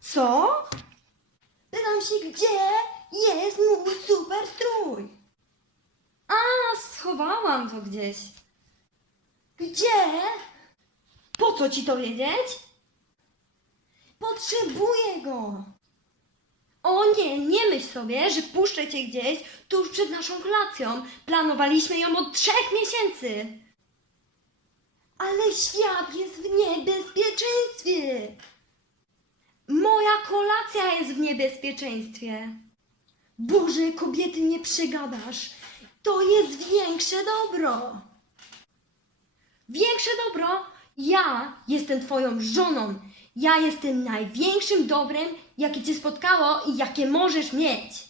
Co? Pytam się, gdzie jest mój super strój? A, schowałam to gdzieś. Gdzie? Po co ci to wiedzieć? Potrzebuję go. O nie, nie myśl sobie, że puszczę cię gdzieś tuż przed naszą kolacją. Planowaliśmy ją od trzech miesięcy. Ale świat jest w niebezpieczeństwie. Moja kolacja jest w niebezpieczeństwie. Boże, kobiety, nie przegadasz. To jest większe dobro. Większe dobro, ja jestem twoją żoną. Ja jestem największym dobrem, jakie cię spotkało i jakie możesz mieć.